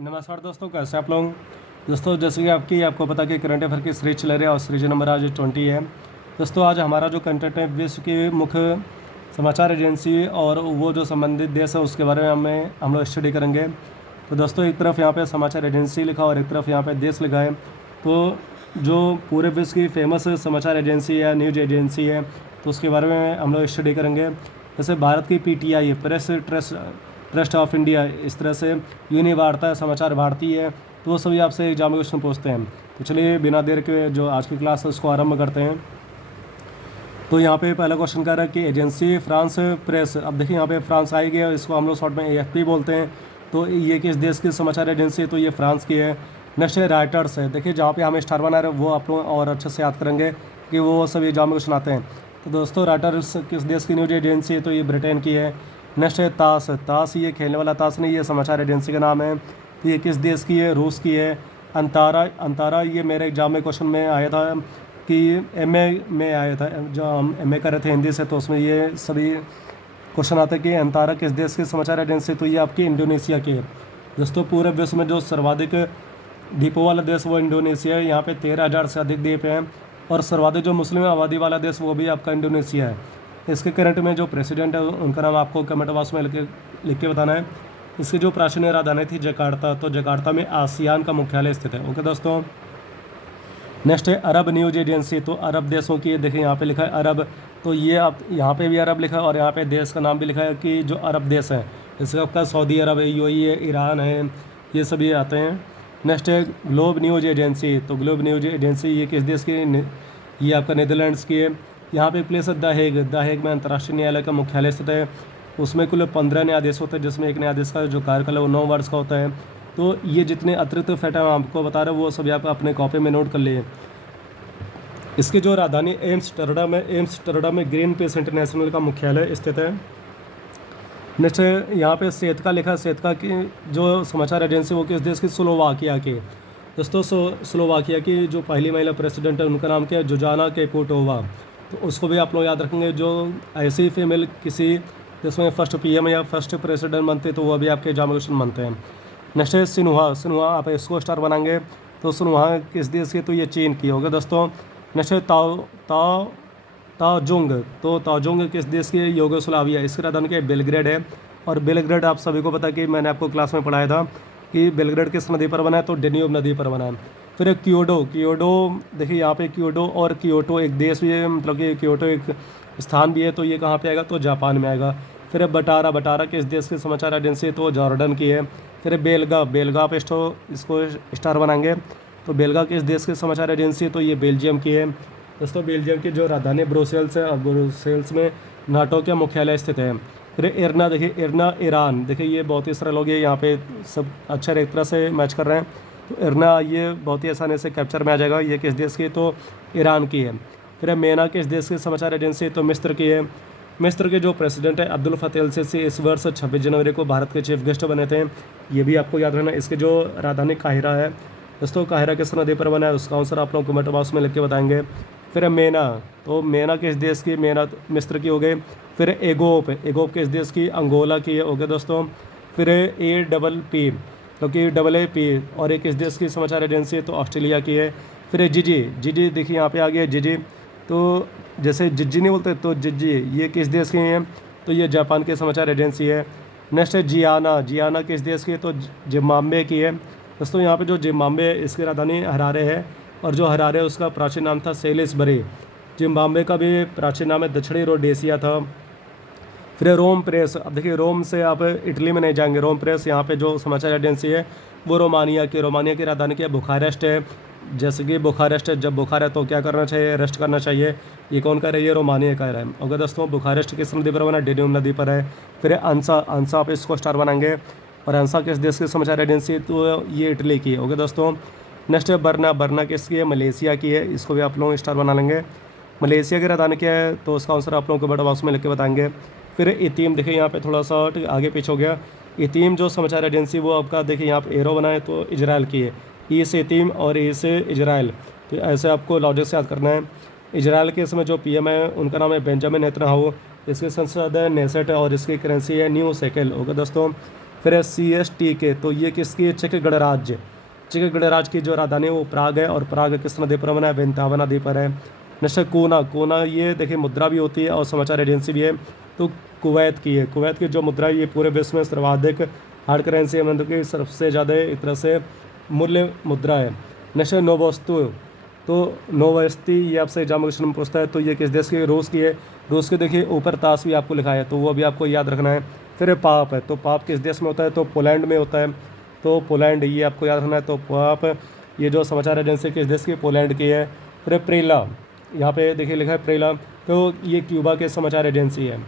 नमस्कार दोस्तों, कैसे आप लोग। दोस्तों जैसे कि आपको पता कि करंट अफेयर की सीरीज चल रही है और सीरीज नंबर आज 20 है। दोस्तों आज हमारा जो कंटेंट है विश्व की मुख्य समाचार एजेंसी और वो जो संबंधित देश है उसके बारे में हम लोग स्टडी करेंगे। तो दोस्तों एक तरफ यहाँ पे समाचार एजेंसी लिखा और एक तरफ यहाँ पे देश लिखा है। तो जो पूरे विश्व की फेमस समाचार एजेंसी है, न्यूज एजेंसी है, तो उसके बारे में हम लोग स्टडी करेंगे। जैसे भारत की PTI press trust of India, इस तरह से यूनिवार्ता समाचार भारती है। तो वो सभी आपसे एग्जाम में क्वेश्चन पूछते हैं। तो चलिए बिना देर के जो आज की क्लास है उसको आरंभ करते हैं। तो यहाँ पे पहला क्वेश्चन कह रहा है कि एजेंसी फ्रांस प्रेस। अब देखिए यहाँ पे फ्रांस आई गया, इसको हम लोग शॉर्ट में AFP बोलते हैं। तो ये किस देश की समाचार एजेंसी है? तो ये फ्रांस की है। नेक्स्ट है राइटर्स है। देखिए जहाँ पे हमें स्टार बना रहे वो आप लोग और अच्छे से याद करेंगे कि वो सभी एग्जाम में क्वेश्चन आते हैं। तो दोस्तों राइटर्स किस देश की न्यूज एजेंसी है? तो ये ब्रिटेन की है। नेक्स्ट है ताश। ताश ये खेलने वाला ताश नहीं, ये समाचार एजेंसी का नाम है। तो ये किस देश की है? रूस की है। अंतारा ये मेरे एग्जाम में क्वेश्चन में आया था कि MA में आया था, जो हम MA कर रहे थे हिंदी से, तो उसमें ये सभी क्वेश्चन आते हैं कि अंतारा किस देश की समाचार एजेंसी? तो ये आपकी इंडोनेशिया की है। दोस्तों पूरे विश्व में जो सर्वाधिक द्वीपों वाला देश वो इंडोनेशिया है। यहाँ पे 13,000 से अधिक द्वीप हैं। और सर्वाधिक जो मुस्लिम आबादी वाला देश वो भी आपका इंडोनेशिया है। इसके करंट में जो प्रेसिडेंट है उनका नाम आपको कमेंट बॉक्स में लिख के बताना है। इसकी जो प्राचीन राजधानी थी जकार्ता, तो जकार्ता में आसियान का मुख्यालय स्थित है। ओके दोस्तों। नेक्स्ट है अरब न्यूज एजेंसी। तो अरब देशों की, देखिए यहाँ पे लिखा है अरब। तो ये आप यहाँ पे भी अरब लिखा है और यहाँ पे देश का नाम भी लिखा है कि जो अरब देश है, इसका आपका सऊदी अरब है, UAE है, ईरान है, ये सभी आते हैं। नेक्स्ट है ग्लोब न्यूज एजेंसी। तो ग्लोब न्यूज एजेंसी ये किस देश की? ये आपका नीदरलैंड्स की है। यहाँ पे प्लेस है द हेग में अंतर्राष्ट्रीय न्यायालय का मुख्यालय स्थित है। उसमें कुल 15 न्यायाधीश होते हैं, जिसमें एक न्यायाधीश का जो कार्यकाल है वो 9 वर्ष का होता है। तो ये जितने अतिरिक्त फैक्ट हम आपको बता रहे हैं वो सभी आप अपने कॉपी में नोट कर लिए। इसकी जो राजधानी एम्स्टर्डम में ग्रीन पीस इंटरनेशनल का मुख्यालय स्थित है। नेक्स्ट यहाँ पे सेतका लिखा है। सेतका की जो समाचार एजेंसी वो किस देश की? स्लोवाकिया की। दोस्तों स्लोवाकिया की जो पहली महिला प्रेसिडेंट है उनका नाम क्या है? जुजाना केकोटोवा। तो उसको भी आप लोग याद रखेंगे। जो ऐसी फीमेल किसी जिसमें फर्स्ट PM या फर्स्ट प्रेसिडेंट बनते तो वो भी आपके एग्जाम क्वेश्चन बनते हैं। नेक्स्ट है सिन्हा। आप इसको स्टार बनाएंगे। तो सिन्हा किस देश की? तो ये चीन की होगा दोस्तों। नेक्स्ट है ताओजुंग। तो ताओजुंग किस देश की? यूगोस्लाविया। इसकी राजधानी क्या है? बेलग्रेड है। और बेलग्रेड आप सभी को पता कि मैंने आपको क्लास में पढ़ाया था कि बेलग्रेड किस नदी पर बना है? तो डेन्यूब नदी पर बना है। फिर क्योडो। देखिए यहाँ पे क्योडो और क्योटो एक देश भी है, मतलब कि क्योटो एक स्थान भी है। तो ये कहाँ पे आएगा? तो जापान में आएगा। फिर बटारा किस देश की समाचार एजेंसी है? तो जॉर्डन की है। फिर बेलगा आप इसको स्टार बनाएंगे। तो बेलगा किस देश की समाचार एजेंसी है? तो ये बेल्जियम की है। दोस्तों बेल्जियम की जो राजधानी ब्रुसेल्स है और ब्रुसेल्स में नाटो का मुख्यालय स्थित है। फिर इरना, देखिए इरना ईरान। देखिए ये बहुत ही सरल हो गया, यहाँ पे सब अक्षर एक तरह से मैच कर रहे हैं। तो इरना ये बहुत ही आसानी से कैप्चर में आ जाएगा। ये किस देश की? तो ईरान की है। फिर मेना किस देश की समाचार एजेंसी? तो मिस्र की है। मिस्र के जो प्रेसिडेंट है अब्दुल फतेह अल सीसी इस वर्ष 26 जनवरी को भारत के चीफ गेस्ट बने थे। ये भी आपको याद रखना। इसके जो राजधानी काहिरा है। दोस्तों काहिरा किस नदी पर बना है? उसका आंसर आप लोग कमेंट बॉक्स में लिख के बताएंगे। फिर मेना। तो मेना किस देश की? मेना मिस्र की हो गई। फिर एगोप किस देश की? अंगोला की है। ओके दोस्तों। फिर APP, क्योंकि AA और एक किस देश की समाचार एजेंसी है? तो ऑस्ट्रेलिया की है। फिर जिजी देखिए यहाँ पे आ गया जिजी। तो जैसे जिज्जी नहीं बोलते, तो जिज्जी ये किस देश की है? तो ये जापान की समाचार एजेंसी है। नेक्स्ट है जियाना किस देश की है? तो जिम्बाब्वे की है। दोस्तों यहाँ पे जो जिम्बाब्वे है इसकी राजधानी हरारे है। और जो हरारे है उसका प्राचीन नाम था सेलिसबरी। जिम्बाब्वे का भी प्राचीन नाम है दक्षिणी रोडेशिया था। फिर रोम प्रेस। अब देखिए रोम से आप इटली में नहीं जाएंगे। रोम प्रेस यहाँ पे जो समाचार एजेंसी है वो रोमानिया की राजधानी क्या है? बुखारेस्ट है। जैसे कि बुखारेस्ट है, जब बुखार है तो क्या करना चाहिए? रेस्ट करना चाहिए। ये कौन कह रहा है? ये रोमानिया कह रहा है। ओके दोस्तों बुखारेस्ट किस नदी पर बना? डेन्यूब नदी पर है। फिर अंसा आप इसको स्टार बनाएंगे। और अंसा किस देश की समाचार एजेंसी? तो ये इटली की है। ओके दोस्तों। नेक्स्ट है बरना किसकी है? मलेशिया की है। इसको भी आप लोग स्टार बना लेंगे। मलेशिया की राजधानी क्या है? तो उसका आंसर आप लोगों को कमेंट बॉक्स में लिख के बताएंगे। फिर इतीम, देखिए यहाँ पे थोड़ा सा आगे पीछे हो गया। इतीम जो समाचार एजेंसी वो आपका देखिए यहाँ पे एरो बना है, तो इजराइल की है। ई से इतीम और ए से इजराइल। तो ऐसे आपको लॉजिक से याद करना है। इजराइल के इसमें जो PM है उनका नाम है बेंजामिन नेतन्याहू। इसके संसद है नेसेट और इसकी करेंसी है न्यू शेकेल। ओके दोस्तों। फिर है CSTK, तो ये किसकी है? चेक गणराज्य। चेक गणराज्य की जो राजधानी है वो प्राग है, और प्राग किस नदी पर बना है? वेंतावा नदी पर है। नेक्स्ट कोना। कोना ये देखिए मुद्रा भी होती है और समाचार एजेंसी भी है, तो कुवैत की है। कुवैत की जो मुद्रा है ये पूरे विश्व में सर्वाधिक हार्ड करेंसी है, मतलब कि सबसे ज़्यादा एक तरह से मूल्य मुद्रा है। नेक्स्ट है नोवोस्तु, तो नोवोस्ती ये आपसे एग्जाम क्वेश्चन में पूछता है, तो ये किस देश की? रूस की है। रूस के देखिए ऊपर ताश भी आपको लिखा है, तो वो भी आपको याद रखना है। फिर है पाप है, तो पाप किस देश में होता है? तो पोलैंड में होता है, तो पोलैंड ये आपको याद रखना है। तो पाप ये जो समाचार एजेंसी किस देश की? पोलैंड की है। फिर है प्रेला, यहाँ पे देखिए लिखा है प्रेला, तो ये क्यूबा के समाचार एजेंसी है।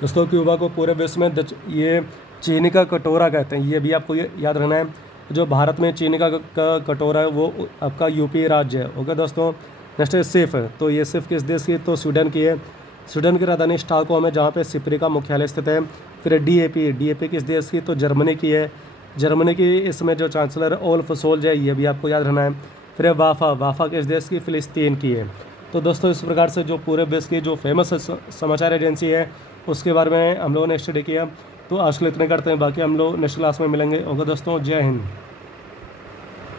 दोस्तों क्यूबा को पूरे विश्व में ये चीनी का कटोरा कहते हैं, ये भी आपको याद रखना है। जो भारत में चीनी का कटोरा है वो आपका यूपी राज्य है। ओके दोस्तों। नेक्स्ट है सिफ, तो ये सिफ किस देश की? तो स्वीडन की है। स्वीडन की राजधानी स्टॉकहोम है, जहाँ पे सिप्री का मुख्यालय स्थित है। फिर DAP, DAP किस देश की? तो जर्मनी की है। जर्मनी की इसमें जो चांसलर ओल्फ सोल्ज है, ये भी आपको याद रहना है। फिर है वाफा, वाफा किस देश की? फिलिस्तीन की है। तो दोस्तों इस प्रकार से जो पूरे विश्व की जो फेमस समाचार एजेंसी है उसके बारे में हम लोगों ने स्टडी किया। तो आज के लिए इतने करते हैं, बाकी हम लोग नेक्स्ट क्लास में मिलेंगे। ओके दोस्तों, जय हिंद।